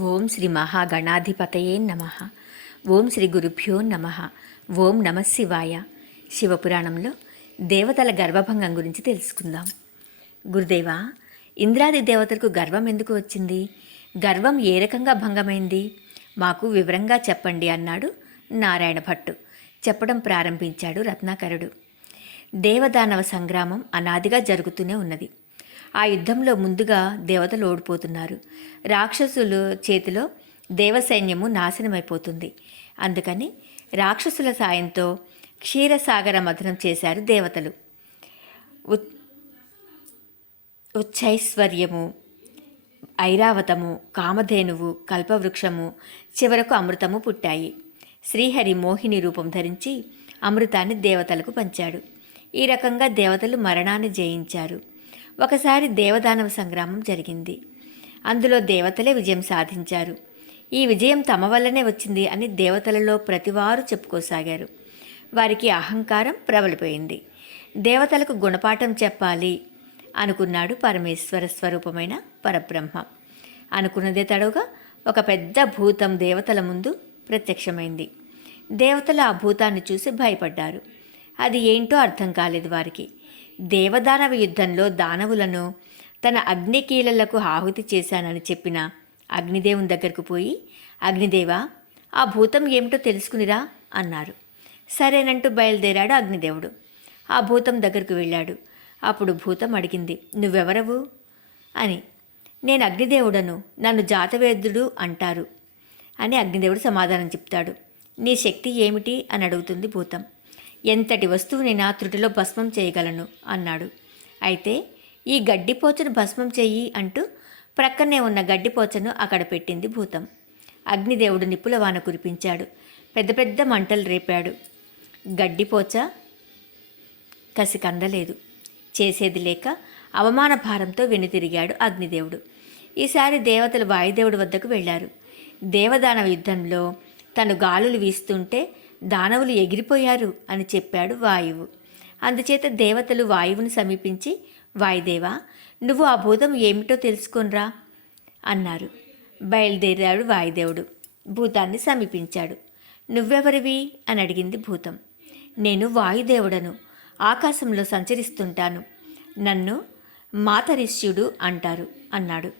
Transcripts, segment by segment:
ఓం శ్రీ మహాగణాధిపతయే నమ. ఓం శ్రీ గురుభ్యో నమ. ఓం నమ శివాయ. శివపురాణంలో దేవతల గర్వభంగం గురించి తెలుసుకుందాం. గురుదేవా ఇంద్రాది దేవతలకు గర్వం ఎందుకు వచ్చింది? గర్వం ఏ రకంగా భంగమైంది? మాకు వివరంగా చెప్పండి అన్నాడు నారాయణ భట్టు. చెప్పడం ప్రారంభించాడు రత్నాకరుడు. దేవదానవ సంగ్రామం అనాదిగా జరుగుతూనే ఉన్నది. ఆ యుద్ధంలో ముందుగా దేవతలు ఓడిపోతున్నారు. రాక్షసుల చేతిలో దేవసైన్యము నాశనమైపోతుంది. అందుకని రాక్షసుల సాయంతో క్షీరసాగర మథనం చేశారు దేవతలు. ఉత్ ఉచ్చైశ్వర్యము ఐరావతము కామధేనువు కల్పవృక్షము చివరకు అమృతము పుట్టాయి. శ్రీహరి మోహిని రూపం ధరించి అమృతాన్ని దేవతలకు పంచాడు. ఈ రకంగా దేవతలు మరణాన్ని జయించారు. ఒకసారి దేవదానవ సంగ్రామం జరిగింది. అందులో దేవతలే విజయం సాధించారు. ఈ విజయం తమ వల్లనే వచ్చింది అని దేవతలలో ప్రతివారు చెప్పుకోసాగారు. వారికి అహంకారం ప్రబలిపోయింది. దేవతలకు గుణపాఠం చెప్పాలి అనుకున్నాడు పరమేశ్వర స్వరూపమైన పరబ్రహ్మ. అనుకున్నదే తడవుగా ఒక పెద్ద భూతం దేవతల ముందు ప్రత్యక్షమైంది. దేవతలు ఆ భూతాన్ని చూసి భయపడ్డారు. అది ఏంటో అర్థం కాలేదు వారికి. దేవదానవ యుద్ధంలో దానవులను తన అగ్నికీలలకు ఆహుతి చేశానని చెప్పిన అగ్నిదేవుని దగ్గరకు పోయి అగ్నిదేవ ఆ భూతం ఏమిటో తెలుసుకునిరా అన్నారు. సరేనంటూ బయలుదేరాడు అగ్నిదేవుడు. ఆ భూతం దగ్గరకు వెళ్ళాడు. అప్పుడు భూతం అడిగింది నువ్వెవరవు? అని. నేను అగ్నిదేవుడను. నన్ను జాతవేద్యుడు అంటారు అని అగ్నిదేవుడు సమాధానం చెప్తాడు. నీ శక్తి ఏమిటి? అని అడుగుతుంది భూతం. ఎంతటి వస్తువుని నా త్రుటిలో భస్మం చేయగలను? అన్నాడు. అయితే ఈ గడ్డిపోచను భస్మం చెయ్యి అంటూ ప్రక్కనే ఉన్న గడ్డిపోచను అక్కడ పెట్టింది భూతం. అగ్నిదేవుడు నిప్పుల వాన కురిపించాడు. పెద్ద పెద్ద మంటలు రేపాడు. గడ్డిపోచ కసి కందలేదు చేసేది లేక అవమాన భారంతో వెనుతిరిగాడు అగ్నిదేవుడు. ఈసారి దేవతలు వాయుదేవుడి వద్దకు వెళ్ళారు. దేవదానవ యుద్ధంలో తను గాలులు వీస్తుంటే దానవులు ఎగిరిపోయారు అని చెప్పాడు వాయువు. అందుచేత దేవతలు వాయువును సమీపించి వాయుదేవా నువ్వు ఆ భూతం ఏమిటో తెలుసుకొనిరా అన్నారు. బయలుదేరాడు వాయుదేవుడు. భూతాన్ని సమీపించాడు. నువ్వెవరివి? అని అడిగింది భూతం. నేను వాయుదేవుడను. ఆకాశంలో సంచరిస్తుంటాను. నన్ను మాతరిష్యుడు అంటారు అన్నాడు.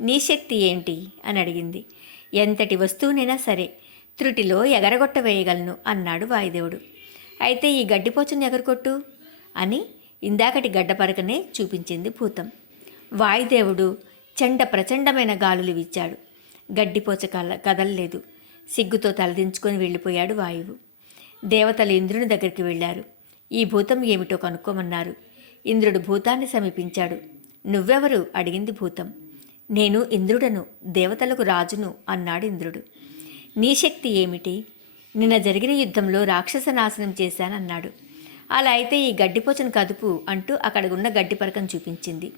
నీ శక్తి ఏంటి? అని అడిగింది. ఎంతటి వస్తువునైనా సరే త్రుటిలో ఎగరగొట్ట వేయగలను అన్నాడు వాయుదేవుడు. అయితే ఈ గడ్డిపోచను ఎగరగొట్టు? అని ఇందాకటి గడ్డపరకనే చూపించింది భూతం. వాయుదేవుడు చెండ ప్రచండమైన గాలులు విచ్చాడు గడ్డిపోచ కల కదలలేదు. సిగ్గుతో తలదించుకొని వెళ్ళిపోయాడు వాయువు. దేవతలు ఇంద్రుని దగ్గరికి వెళ్ళారు. ఈ భూతం ఏమిటో కనుక్కోమన్నారు. ఇంద్రుడు భూతాన్ని సమీపించాడు. నువ్వెవరు? అడిగింది భూతం. నేను ఇంద్రుడను దేవతలకు రాజును అన్నాడు ఇంద్రుడు. నీ శక్తి ఏమిటి? నిన్న జరిగిన యుద్ధంలో రాక్షస నాశనం చేశానన్నాడు. అలా అయితే ఈ గడ్డిపోచను కదుపు అంటూ అక్కడ ఉన్న గడ్డి పరకను చూపించింది.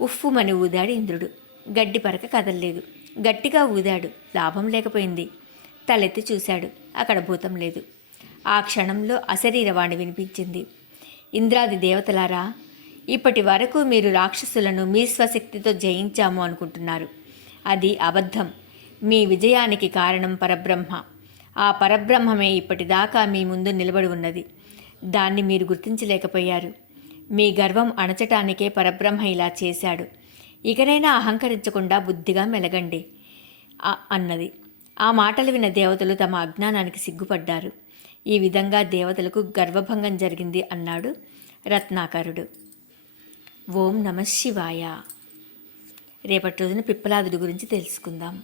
ఉఫ్ఫుమని ఊదాడు ఇంద్రుడు. గడ్డి పరక కదలలేదు. గట్టిగా ఊదాడు. లాభం లేకపోయింది. తలెత్తి చూశాడు. అక్కడ భూతం లేదు. ఆ క్షణంలో అశరీరవాణి వినిపించింది. ఇంద్రాది దేవతలారా ఇప్పటి వరకు మీరు రాక్షసులను మీ స్వశక్తితో జయించాము అనుకుంటున్నారు. అది అబద్ధం. మీ విజయానికి కారణం పరబ్రహ్మ. ఆ పరబ్రహ్మమే ఇప్పటిదాకా మీ ముందు నిలబడి ఉన్నది. దాన్ని మీరు గుర్తించలేకపోయారు. మీ గర్వం అణచటానికే పరబ్రహ్మ ఇలా చేశాడు. ఇకనైనా అహంకరించకుండా బుద్ధిగా మెలగండి. అన్నది. ఆ మాటలు విన్న దేవతలు తమ అజ్ఞానానికి సిగ్గుపడ్డారు. ఈ విధంగా దేవతలకు గర్వభంగం జరిగింది అన్నాడు రత్నాకరుడు. ఓం నమ శివాయ. రేపటి రోజున పిప్పలాదుడి గురించి తెలుసుకుందాం.